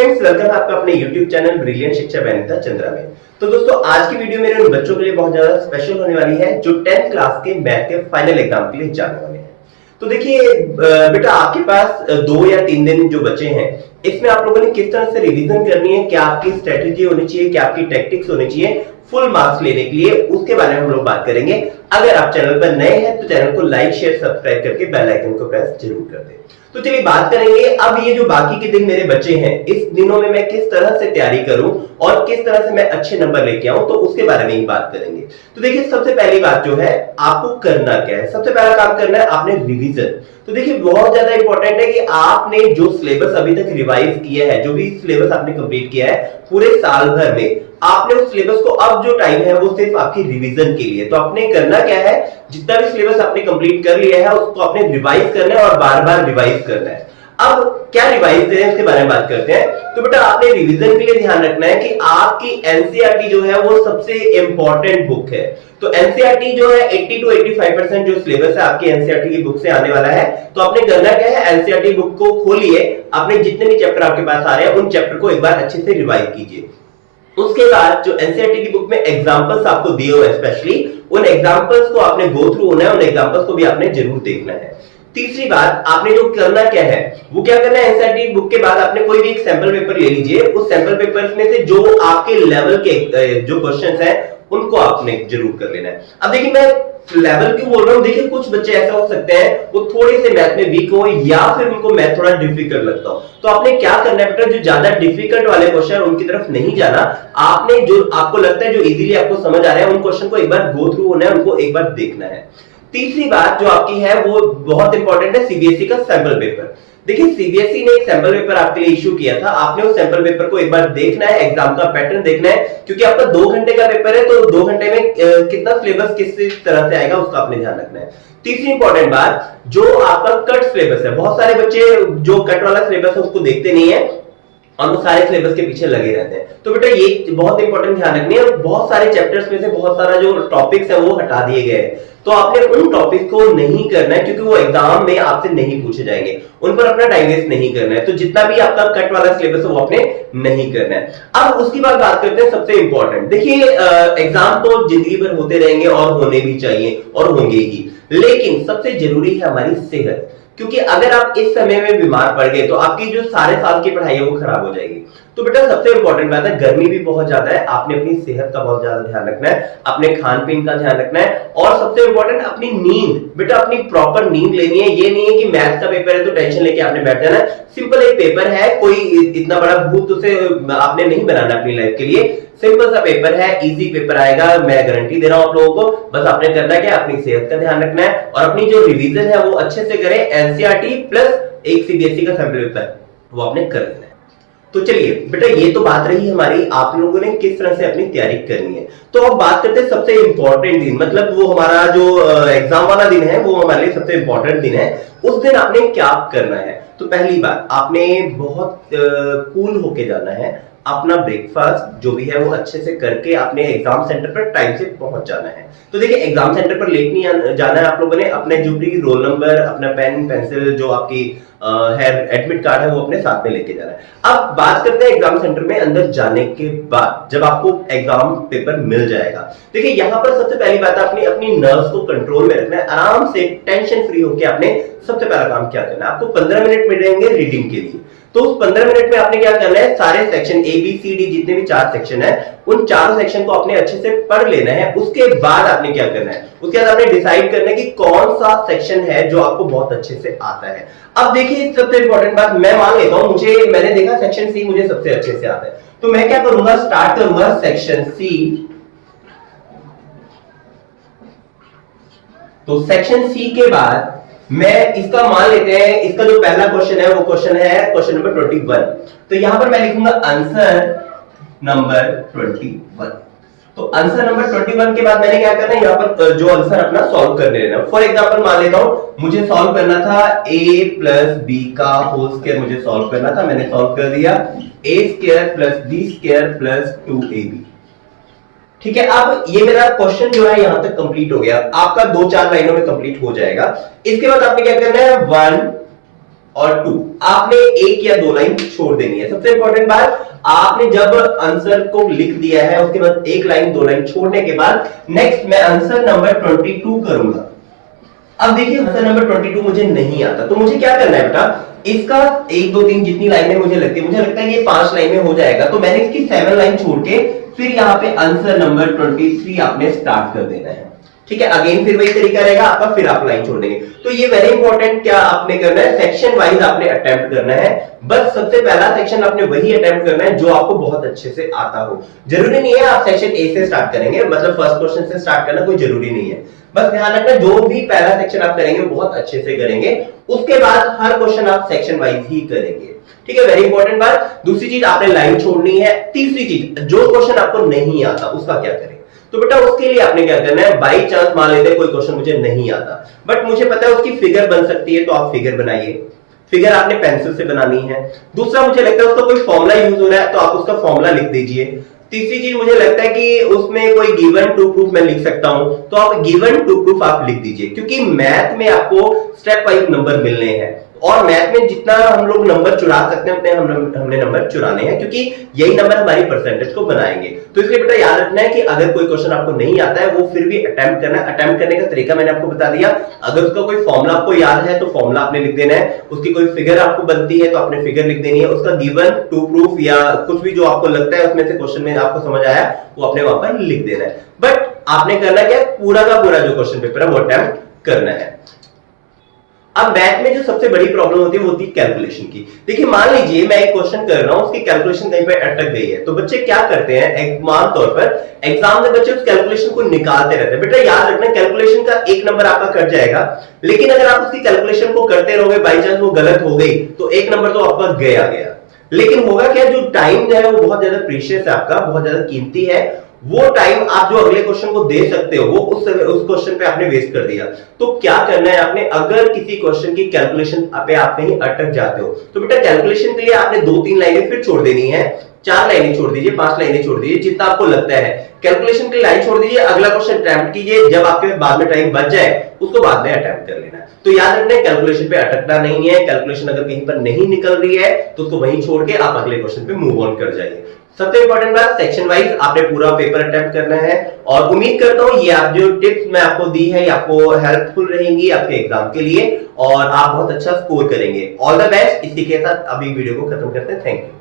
Friends, welcome है आपका अपने YouTube चैनल ब्रिलियंट शिक्षा बेनिता चंद्रा में। तो दोस्तों, आज की वीडियो मेरे उन बच्चों के लिए बहुत ज्यादा स्पेशल होने वाली है जो 10th क्लास के मैथ के फाइनल एग्जाम के लिए जाने वाले हैं। तो देखिए बेटा, आपके पास 2 या 3 दिन जो बचे हैं, इसमें आप लोगों ने किस तरह से रिवीजन करनी है, क्या आपकी स्ट्रेटेजी होनी चाहिए, क्या आपकी टैक्टिक्स होनी चाहिए फुल मार्क्स लेने के लिए, उसके बारे में हम लोग बात करेंगे। अगर आप चैनल पर नए हैं तो चैनल को लाइक शेयर सब्सक्राइब करके बेल आइकन को प्रेस जरूर कर दें। तो चलिए बात करेंगे अब ये जो बाकी के दिन मेरे बचे हैं, इस दिनों में मैं किस तरह से तैयारी करूं और किस तरह से मैं अच्छे नंबर लेके आऊं, तो उसके बारे में ही बात करेंगे। तो देखिए, सबसे पहली बात जो है, आपको करना क्या है। सबसे पहला काम करना है आपने रिवीजन। तो देखिए, बहुत ज्यादा इंपॉर्टेंट है कि आपने जो सिलेबस अभी तक रिवाइज किया है, जो भी सिलेबस आपने कंप्लीट किया है पूरे साल भर में, आपने उस सिलेबस को, अब जो टाइम है वो सिर्फ आपकी रिवीजन के लिए। तो आपने करना क्या है, जितना भी सिलेबस आपने कंप्लीट कर लिया है उसको आपने रिवाइज करना है और बार बार रिवाइज करना है। अब क्या रिवाइज करें उसके बारे में बात करते हैं। तो बेटा, आपने रिवीजन के लिए ध्यान रखना है कि आपकी एनसीईआरटी जो है वो सबसे इंपॉर्टेंट बुक है। तो एनसीईआरटी जो है 80 to 85% जो सिलेबस है आपकी एनसीईआरटी की बुक से आने वाला है। तो आपने करना क्या है, एनसीईआरटी बुक को खोलिए, आपने जितने भी चैप्टर आपके पास आ रहे हैं उन चैप्टर को एक बार अच्छे से रिवाइज कीजिए। उसके बाद जो एनसीईआरटी की बुक में एग्जांपल्स आपको दिए हुए हैं, स्पेशली उन एग्जांपल्स को आपने गो थ्रू होना है, उन एग्जांपल्स को भी आपने जरूर देखना है। तीसरी बात, आपने जो करना क्या है, वो क्या करना है, एनसीईआरटी बुक के बाद आपने कोई भी एक सैंपल पेपर ले लीजिए। उस सैंपल पेपर में से जो आपके लेवल के जो क्वेश्चंस हैं उनको आपने जरूर कर लेना है। अब देखिए, मैं लेवल क्यों बोल रहा हूं, देखिए कुछ बच्चे ऐसा हो सकते हैं वो थोड़े से मैथ में वीक हो या फिर उनको मैथ थोड़ा डिफिकल्ट लगता हो। तो आपने क्या करना है बेटा, जो ज्यादा डिफिकल्ट वाले क्वेश्चन उनकी तरफ नहीं जाना, आपने जो आपको लगता है जो इजीली आपको समझ आ रहा है उन क्वेश्चन को एक बार गो थ्रू होना है, उनको एक बार देखना है। तीसरी बात जो आपकी है वो बहुत इंपॉर्टेंट है, सीबीएसई का सैंपल पेपर। देखिए, सीबीएसई ने एक सैंपल पेपर आपके लिए इशू किया था, आपने उस सैंपल पेपर को एक बार देखना है, एग्जाम का पैटर्न देखना है, क्योंकि आपका 2 घंटे का पेपर है, तो 2 घंटे में कितना सिलेबस किस तरह से आएगा उसका आपने ध्यान रखना है। तीसरी इंपॉर्टेंट बात, जो आपका कट सिलेबस है, बहुत सारे बच्चे जो कट वाला सिलेबस है उसको देखते नहीं है और वो सारे सिलेबस के पीछे लगे रहते हैं। तो बेटा, ये बहुत इंपॉर्टेंट ध्यान रखनी है। बहुत सारे चैप्टर्स में से बहुत सारा जो टॉपिक्स है वो हटा दिए गए हैं, तो आपने उन टॉपिक को नहीं करना है, क्योंकि वो एग्जाम में आपसे नहीं पूछे जाएंगे, उन पर अपना टाइम वेस्ट नहीं करना है। तो जितना भी आपका कट वाला सिलेबस है वो आपने नहीं करना है। अब उसकी बात करते हैं सबसे इंपॉर्टेंट। देखिए, एग्जाम तो जिंदगी भर होते रहेंगे और होने भी चाहिए और होंगे ही, लेकिन सबसे जरूरी है हमारी सेहत। क्योंकि अगर आप इस समय में बीमार पड़ गए तो आपकी जो सारे साल की पढ़ाई है वो खराब हो जाएगी। तो बेटा, सबसे इंपॉर्टेंट बात है, गर्मी भी बहुत ज्यादा है, आपने अपनी सेहत का बहुत ज्यादा ध्यान रखना है, अपने खान पीन का ध्यान रखना है, और सबसे इंपॉर्टेंट अपनी नींद। बेटा, अपनी प्रॉपर नींद लेनी है। ये नहीं है कि मैथ्स का पेपर है तो टेंशन लेके आपने बैठ जाना है। सिंपल एक पेपर है, कोई इतना बड़ा भूत उसे आपने नहीं बनाना अपनी लाइफ के लिए। सिंपल सा पेपर है, इजी पेपर आएगा, मैं गारंटी दे रहा हूं आप लोगों को। बस आपने करना क्या, अपनी सेहत का ध्यान रखना है और अपनी जो रिवीजन है वो अच्छे से करें। एनसीईआरटी प्लस एक सीबीएसई का सैंपल पेपर वो आपने कर लेना है। तो चलिए बेटा, ये तो बात रही हमारी, आप लोगों ने किस तरह से अपनी तैयारी करनी है। तो अब बात करते हैं सबसे इंपॉर्टेंट दिन, मतलब वो हमारा जो एग्जाम वाला दिन है वो हमारे लिए सबसे इंपॉर्टेंट दिन है। उस दिन आपने क्या करना है। तो पहली बात, आपने बहुत कूल होके जाना है, अपना ब्रेकफास्ट जो भी है वो अच्छे से करके अपने एग्जाम सेंटर पर टाइम से पहुंच जाना है। तो देखिए, एग्जाम सेंटर पर लेट नहीं जाना है आप लोगों ने। अपने जो भी रोल नंबर, अपना पेन पेंसिल, जो आपकी है एडमिट कार्ड है वो अपने साथ में लेके जाना है। अब बात करते हैं एग्जाम सेंटर में अंदर जाने के बाद, जब आपको एग्जाम पेपर मिल जाएगा। देखिए, यहाँ पर सबसे पहली बात, आपने अपनी नर्व्स को कंट्रोल में रखना है, आराम से टेंशन फ्री होकर आपने सबसे पहला काम क्या करना है। आपको 15 मिनट मिलेंगे रीडिंग के लिए। तो उस 15 मिनट में आपने क्या करना है, सारे section A B C D जितने भी 4 सेक्शन है उन 4 सेक्शन को आपने अच्छे से पढ़ लेना है। उसके बाद आपने क्या करना है, उसके बाद आपने डिसाइड करना है कि कौन सा सेक्शन है जो आपको बहुत अच्छे से आता है। अब देखिए, सबसे इंपॉर्टेंट बात, मैं मान लेता हूं मैंने देखा सेक्शन सी मुझे सबसे अच्छे से आता है, तो मैं क्या करूंगा, स्टार्ट करूंगा सेक्शन सी। तो सेक्शन सी के बाद मैं इसका मान लेते हैं, इसका जो पहला क्वेश्चन है वो क्वेश्चन है क्वेश्चन नंबर 21। तो यहां पर मैं लिखूंगा आंसर नंबर 21। तो आंसर नंबर 21 के बाद मैंने क्या करना है, यहाँ पर जो आंसर अपना सॉल्व कर लेना। फॉर एग्जांपल मान लेता हूं, मुझे सॉल्व करना था a प्लस बी का होल स्क्वायर, मुझे सॉल्व करना था, मैंने सॉल्व कर दिया। a square plus b square plus 2ab। ठीक है, अब ये मेरा क्वेश्चन जो है यहां तक कंप्लीट हो गया। आपका 2-4 लाइनों में कंप्लीट हो जाएगा। इसके बाद आपने क्या करना है, 1 और 2। आपने एक या दो लाइन छोड़ देनी है। सबसे इंपॉर्टेंट बात, आपने जब आंसर को लिख दिया है उसके बाद एक लाइन दो लाइन छोड़ने के बाद नेक्स्ट मैं आंसर नंबर 22 करूंगा। अब देखिए आंसर नंबर 22 मुझे नहीं आता, तो मुझे क्या करना है बेटा, इसका 1 2 3 जितनी लाइनें मुझे लगती है, मुझे लगता है ये 5 लाइनें हो जाएगा, तो मैंने इसकी 7 लाइन छोड़ के फिर यहाँ पे आंसर नंबर 23 आपने स्टार्ट कर देना है। ठीक है, अगेन फिर वही तरीका रहेगा आपका, फिर आप लाइन छोड़ देंगे। तो ये वेरी इंपॉर्टेंट, क्या आपने करना है, सेक्शन वाइज आपने अटेम्प्ट करना है। बस सबसे पहला सेक्शन आपने वही अटेम्प्ट करना है जो आपको बहुत अच्छे से आता हो। जरूरी नहीं है आप सेक्शन ए से स्टार्ट करेंगे, मतलब फर्स्ट क्वेश्चन से स्टार्ट करना कोई जरूरी नहीं है। बस ध्यान रखना जो भी पहला सेक्शन आप करेंगे वो बहुत अच्छे से करेंगे, उसके बाद हर क्वेश्चन आप सेक्शन वाइज ही करेंगे। ठीक है, वेरी इंपॉर्टेंट बात। दूसरी चीज आपने लाइन छोड़नी है। तीसरी चीज, जो क्वेश्चन आपको नहीं आता उसका क्या करें, तो बेटा उसके लिए आपने क्या करना है, बाई चांस मान लेते कोई क्वेश्चन मुझे नहीं आता बट मुझे पता है उसकी फिगर बन सकती है, तो आप फिगर बनाइए। फिगर आपने पेंसिल से बनानी है। दूसरा, मुझे लगता है उसका कोई फॉर्मूला यूज हो रहा है तो आप उसका फॉर्मूला लिख दीजिए। तीसरी चीज, मुझे लगता है कि उसमें कोई गिवन टू प्रूफ मैं लिख सकता हूं, तो आप गिवन टू प्रूफ आप लिख दीजिए, क्योंकि मैथ में आपको स्टेप वाइज नंबर मिलने हैं और मैथ में जितना हम लोग नंबर चुरा सकते हैं उतने हमने नंबर चुराने हैं, क्योंकि यही नंबर हमारी परसेंटेज को बनाएंगे। तो इसलिए बेटा याद रखना है कि अगर कोई क्वेश्चन आपको नहीं आता है वो फिर भी अटेम्प्ट करना है। अटेम्प्ट करने का तरीका मैंने आपको बता दिया। अगर उसका कोई फॉर्मूला आपको याद है तो फॉर्मूला आपने लिख देना है, उसकी कोई फिगर आपको बनती है तो आपने फिगर लिख देनी है, उसका गिवन टू प्रूफ या कुछ भी जो आपको लगता है उसमें से क्वेश्चन में आपको समझ आया वो अपने वहां पर लिख देना है। बट आपने करना क्या, पूरा का पूरा जो क्वेश्चन पेपर है वो अटेम्प्ट करना है। अब मैथ में जो सबसे बड़ी प्रॉब्लम होती है वो होती है कैलकुलेशन की। देखिए मान लीजिए मैं एक क्वेश्चन कर रहा हूं, उसकी कैलकुलेशन कहीं पे अटक गई है, तो बच्चे क्या करते हैं, आम तौर पर एग्जाम में बच्चे उस कैलकुलेशन को निकालते रहते हैं। बेटा याद रखना, कैलकुलेशन का एक नंबर आपका कट जाएगा, लेकिन अगर आप उसकी कैलकुलेशन को करते रहोगे, बाई चांस वो गलत हो गई तो एक नंबर तो आपका गया गया। लेकिन होगा क्या, जो टाइम है वो बहुत ज्यादा प्रीशियस है, आपका बहुत ज्यादा कीमती है। वो टाइम आप जो अगले क्वेश्चन को दे सकते हो वो उस क्वेश्चन पे आपने वेस्ट कर दिया। तो क्या करना है आपने, अगर किसी क्वेश्चन की कैलकुलेशन पे आप कहीं अटक जाते हो तो बेटा कैलकुलेशन के लिए आपने 2-3 लाइनें फिर छोड़ देनी है, 4 लाइनें छोड़ दीजिए, 5 लाइनें छोड़ दीजिए, जितना आपको लगता है। कैलकुलेशन की लाइन छोड़ दीजिए, अगला क्वेश्चन अटेम्प्ट कीजिए, जब आपके बाद में टाइम बच जाए उसको बाद में अटेम्प्ट कर लेना। तो याद रखना कैलकुलेशन पे अटकना नहीं है। कैलकुलेशन अगर कहीं पर नहीं निकल रही है तो उसको वहीं छोड़ के आप अगले क्वेश्चन पे मूव ऑन कर जाइए। सबसे इंपॉर्टेंट बात, सेक्शन वाइज आपने पूरा पेपर अटेम्प्ट करना है और उम्मीद करता हूं ये आप जो टिप्स मैं आपको दी है ये आपको हेल्पफुल रहेंगी आपके एग्जाम के लिए और आप बहुत अच्छा स्कोर करेंगे। All the best. इसी के साथ अभी वीडियो को खत्म करते हैं। Thank you.